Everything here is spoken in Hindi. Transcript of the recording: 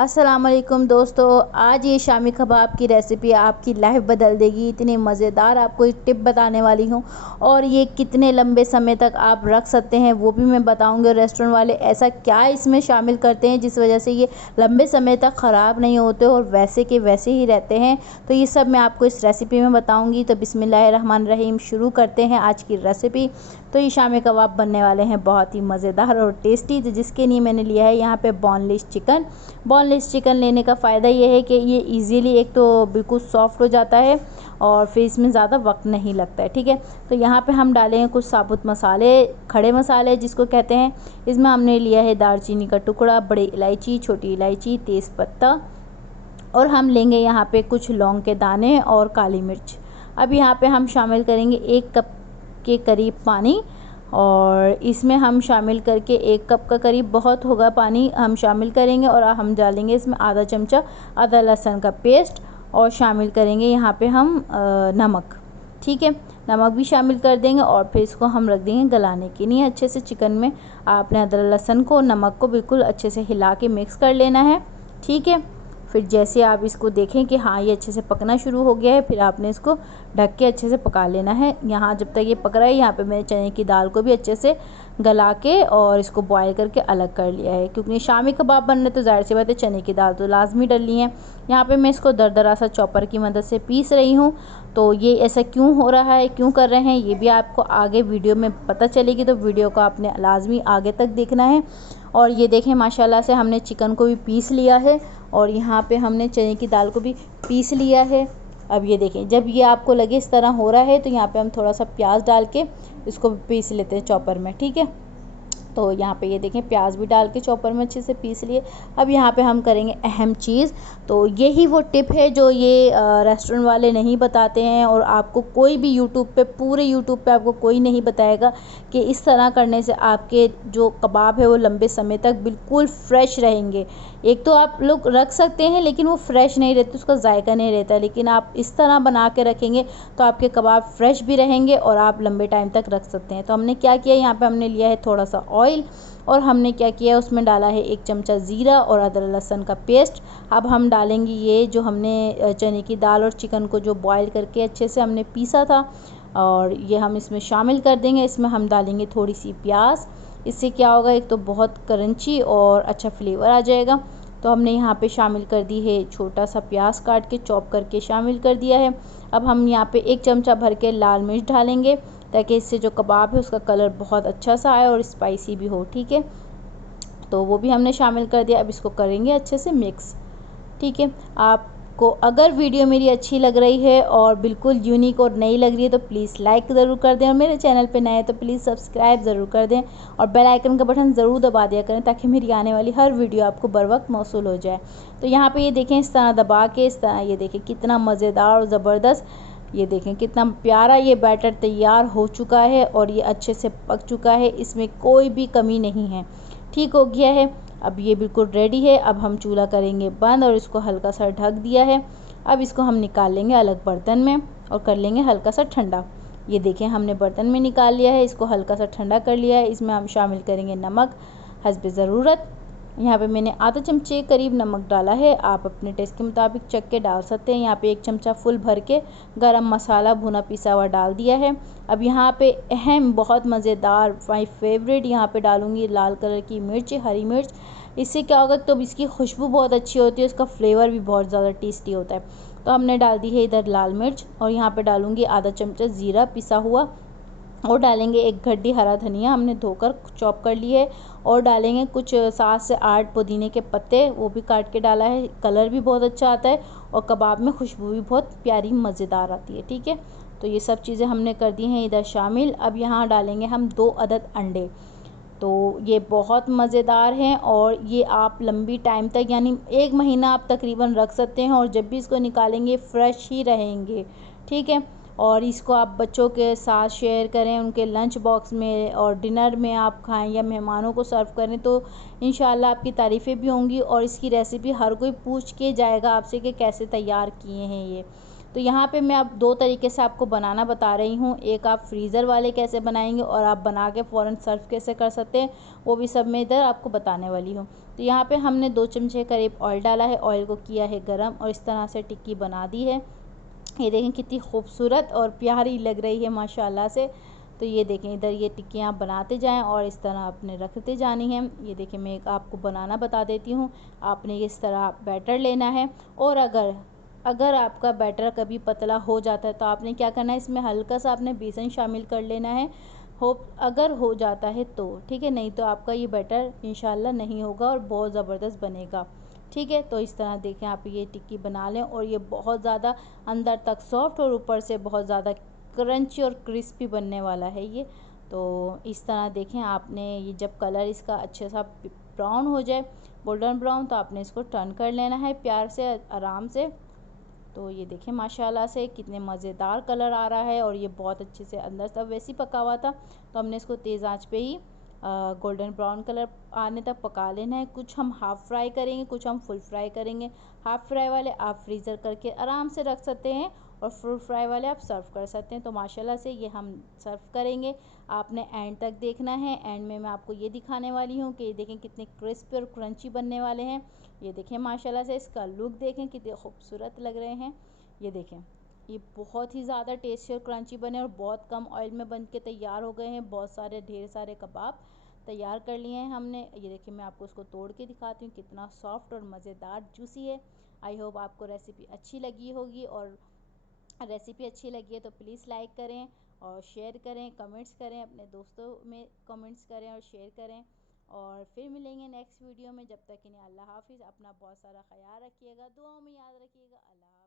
अस्सलाम वालेकुम दोस्तों, आज ये शामी कबाब की रेसिपी आपकी लाइफ बदल देगी। इतनी मज़ेदार आपको एक टिप बताने वाली हूँ और ये कितने लंबे समय तक आप रख सकते हैं वो भी मैं बताऊँगी। रेस्टोरेंट वाले ऐसा क्या इसमें शामिल करते हैं जिस वजह से ये लंबे समय तक ख़राब नहीं होते और वैसे के वैसे ही रहते हैं, तो ये सब मैं आपको इस रेसिपी में बताऊँगी। तो बिस्मिल्लाहिर्रहमानिर्रहीम, शुरू करते हैं आज की रेसिपी। तो ये शामी कबाब बनने वाले हैं बहुत ही मज़ेदार और टेस्टी, तो जिसके लिए मैंने लिया है यहाँ पे बोनलेस चिकन। बोनलेस चिकन लेने का फ़ायदा ये है कि ये इजीली एक तो बिल्कुल सॉफ्ट हो जाता है और फिर इसमें ज़्यादा वक्त नहीं लगता है। ठीक है, तो यहाँ पे हम डालेंगे कुछ साबुत मसाले, खड़े मसाले जिसको कहते हैं। इसमें हमने लिया है दालचीनी का टुकड़ा, बड़ी इलायची, छोटी इलायची, तेज़पत्ता, और हम लेंगे यहाँ पे कुछ लौंग के दाने और काली मिर्च। अब यहाँ पे हम शामिल करेंगे 1 कप के करीब पानी, और इसमें हम शामिल करके 1 कप का करीब बहुत होगा पानी हम शामिल करेंगे। और हम डालेंगे इसमें आधा चमचा अदरक लहसुन का पेस्ट, और शामिल करेंगे यहाँ पे हम नमक। ठीक है, नमक भी शामिल कर देंगे और फिर इसको हम रख देंगे गलाने के लिए। अच्छे से चिकन में आपने अदरक लहसुन को, नमक को बिल्कुल अच्छे से हिला के मिक्स कर लेना है। ठीक है, फिर जैसे आप इसको देखें कि हाँ ये अच्छे से पकना शुरू हो गया है, फिर आपने इसको ढक के अच्छे से पका लेना है। यहाँ जब तक ये पक रहा है, यहाँ पे मैंने चने की दाल को भी अच्छे से गला के और इसको बॉयल करके अलग कर लिया है, क्योंकि शामी कबाब बन रहे तो जाहिर सी बात है चने की दाल तो लाजमी डलनी है। यहाँ पे मैं इसको दरदरा सा चॉपर की मदद से पीस रही हूँ। तो ये ऐसा क्यों हो रहा है, क्यों कर रहे हैं, ये भी आपको आगे वीडियो में पता चलेगी, तो वीडियो को आपने लाजमी आगे तक देखना है। और ये देखें माशाल्लाह से हमने चिकन को भी पीस लिया है और यहाँ पे हमने चने की दाल को भी पीस लिया है। अब ये देखें, जब ये आपको लगे इस तरह हो रहा है तो यहाँ पे हम थोड़ा सा प्याज डाल के इसको पीस लेते हैं चॉपर में। ठीक है, तो यहाँ पे ये देखें प्याज भी डाल के चॉपर में अच्छे से पीस लिए। अब यहाँ पे हम करेंगे अहम चीज़, तो यही वो टिप है जो ये रेस्टोरेंट वाले नहीं बताते हैं, और आपको कोई भी यूट्यूब पे, पूरे यूट्यूब पे आपको कोई नहीं बताएगा कि इस तरह करने से आपके जो कबाब है वो लंबे समय तक बिल्कुल फ्रेश रहेंगे। एक तो आप लोग रख सकते हैं लेकिन वो फ्रेश नहीं रहते, उसका जायका नहीं रहता, लेकिन आप इस तरह बना के रखेंगे तो आपके कबाब फ्रेश भी रहेंगे और आप लंबे टाइम तक रख सकते हैं। तो हमने क्या किया, यहाँ पे हमने लिया है थोड़ा सा ऑयल, और हमने क्या किया उसमें डाला है 1 चमचा ज़ीरा और अदरक लहसुन का पेस्ट। अब हम डालेंगे ये जो हमने चने की दाल और चिकन को जो बॉयल करके अच्छे से हमने पीसा था, और ये हम इसमें शामिल कर देंगे। इसमें हम डालेंगे थोड़ी सी प्याज, इससे क्या होगा, एक तो बहुत क्रंची और अच्छा फ्लेवर आ जाएगा। तो हमने यहाँ पे शामिल कर दी है छोटा सा प्याज काट के चॉप करके शामिल कर दिया है। अब हम यहाँ पे 1 चमचा भर के लाल मिर्च डालेंगे, ताकि इससे जो कबाब है उसका कलर बहुत अच्छा सा आए और स्पाइसी भी हो। ठीक है, तो वो भी हमने शामिल कर दिया। अब इसको करेंगे अच्छे से मिक्स। ठीक है, आपको अगर वीडियो मेरी अच्छी लग रही है और बिल्कुल यूनिक और नई लग रही है तो प्लीज़ लाइक ज़रूर कर दें, और मेरे चैनल पे नए हैं तो प्लीज़ सब्सक्राइब ज़रूर कर दें और बेल आइकन का बटन ज़रूर दबा दिया करें, ताकि मेरी आने वाली हर वीडियो आपको बर वक्त मौसूल हो जाए। तो यहाँ पे ये देखें इस तरह दबा के, इस तरह ये देखें कितना मज़ेदार और ज़बरदस्त, ये देखें कितना प्यारा ये बैटर तैयार हो चुका है और ये अच्छे से पक चुका है, इसमें कोई भी कमी नहीं है। ठीक हो गया है, अब ये बिल्कुल रेडी है। अब हम चूल्हा करेंगे बंद और इसको हल्का सा ढक दिया है। अब इसको हम निकाल लेंगे अलग बर्तन में और कर लेंगे हल्का सा ठंडा। ये देखें हमने बर्तन में निकाल लिया है, इसको हल्का सा ठंडा कर लिया है। इसमें हम शामिल करेंगे नमक हस्बे ज़रूरत। यहाँ पे मैंने आधा चमचे करीब नमक डाला है, आप अपने टेस्ट के मुताबिक चख के डाल सकते हैं। यहाँ पे 1 चमचा फुल भर के गरम मसाला भुना पिसा हुआ डाल दिया है। अब यहाँ पे अहम बहुत मज़ेदार माई फेवरेट यहाँ पे डालूँगी लाल कलर की मिर्च, हरी मिर्च। इससे क्या होगा, तो इसकी खुशबू बहुत अच्छी होती है, उसका फ्लेवर भी बहुत ज़्यादा टेस्टी होता है। तो हमने डाल दी है इधर लाल मिर्च, और यहाँ पे डालूँगी आधा चमचा ज़ीरा पिसा हुआ, और डालेंगे 1 गड्डी हरा धनिया हमने धोकर चॉप कर ली है, और डालेंगे कुछ 7 से 8 पुदीने के पत्ते, वो भी काट के डाला है। कलर भी बहुत अच्छा आता है और कबाब में खुशबू भी बहुत प्यारी मज़ेदार आती है। ठीक है, तो ये सब चीज़ें हमने कर दी हैं इधर शामिल। अब यहाँ डालेंगे हम 2 अदद अंडे। तो ये बहुत मज़ेदार हैं और ये आप लंबी टाइम तक, यानी 1 महीना आप तकरीबन रख सकते हैं, और जब भी इसको निकालेंगे फ़्रेश ही रहेंगे। ठीक है, और इसको आप बच्चों के साथ शेयर करें, उनके लंच बॉक्स में और डिनर में आप खाएं या मेहमानों को सर्व करें, तो इंशाल्लाह आपकी तारीफ़ें भी होंगी और इसकी रेसिपी हर कोई पूछ के जाएगा आपसे कि कैसे तैयार किए हैं ये। तो यहाँ पे मैं अब 2 तरीके से आपको बनाना बता रही हूँ। एक आप फ्रीज़र वाले कैसे बनाएंगे और आप बना के फ़ौरन सर्व कैसे कर सकते हैं, वो भी सब मैं इधर आपको बताने वाली हूँ। तो यहाँ पे हमने 2 चमचे करीब ऑयल डाला है, ऑयल को किया है गरम और इस तरह से टिक्की बना दी है। ये देखें कितनी खूबसूरत और प्यारी लग रही है माशाल्लाह से। तो ये देखें इधर ये टिक्कियाँ बनाते जाएं और इस तरह आपने रखते जानी है। ये देखें मैं एक आपको बनाना बता देती हूँ। आपने इस तरह बैटर लेना है और अगर अगर आपका बैटर कभी पतला हो जाता है तो आपने क्या करना है, इसमें हल्का सा आपने बेसन शामिल कर लेना है। होप अगर हो जाता है तो ठीक है, नहीं तो आपका ये बैटर इंशाल्लाह नहीं होगा और बहुत ज़बरदस्त बनेगा। ठीक है, तो इस तरह देखें आप ये टिक्की बना लें और ये बहुत ज़्यादा अंदर तक सॉफ्ट और ऊपर से बहुत ज़्यादा क्रंची और क्रिस्पी बनने वाला है ये। तो इस तरह देखें आपने ये जब कलर इसका अच्छे सा ब्राउन हो जाए, गोल्डन ब्राउन, तो आपने इसको टर्न कर लेना है प्यार से, आराम से। तो ये देखें माशाल्लाह से कितने मज़ेदार कलर आ रहा है और ये बहुत अच्छे से अंदर तक वैसे ही पका हुआ था। तो हमने इसको तेज़ आंच पे ही गोल्डन ब्राउन कलर आने तक पका लेना है। कुछ हम हाफ़ फ्राई करेंगे, कुछ हम फुल फ्राई करेंगे। हाफ़ फ्राई वाले आप फ्रीज़र करके आराम से रख सकते हैं और फुल फ्राई वाले आप सर्व कर सकते हैं। तो माशाल्लाह से ये हम सर्व करेंगे, आपने एंड तक देखना है। एंड में मैं आपको ये दिखाने वाली हूँ कि ये देखें कितने क्रिस्पी और क्रंची बनने वाले हैं। ये देखें माशाल्लाह से इसका लुक देखें कितने खूबसूरत लग रहे हैं। ये देखें ये बहुत ही ज़्यादा टेस्टी और क्रंची बने और बहुत कम ऑयल में बन के तैयार हो गए हैं। बहुत सारे ढेर सारे कबाब तैयार कर लिए हैं हमने। ये देखिए मैं आपको उसको तोड़ के दिखाती हूँ, कितना सॉफ्ट और मज़ेदार जूसी है। आई होप आपको रेसिपी अच्छी लगी होगी और रेसिपी अच्छी लगी है तो प्लीज़ लाइक करें और शेयर करें, कमेंट्स करें, अपने दोस्तों में कमेंट्स करें और शेयर करें। और फिर मिलेंगे नेक्स्ट वीडियो में। जब तक के लिए अल्लाह हाफिज़। अपना बहुत सारा ख्याल रखिएगा, दुआओं में याद रखिएगा। अल्लाह।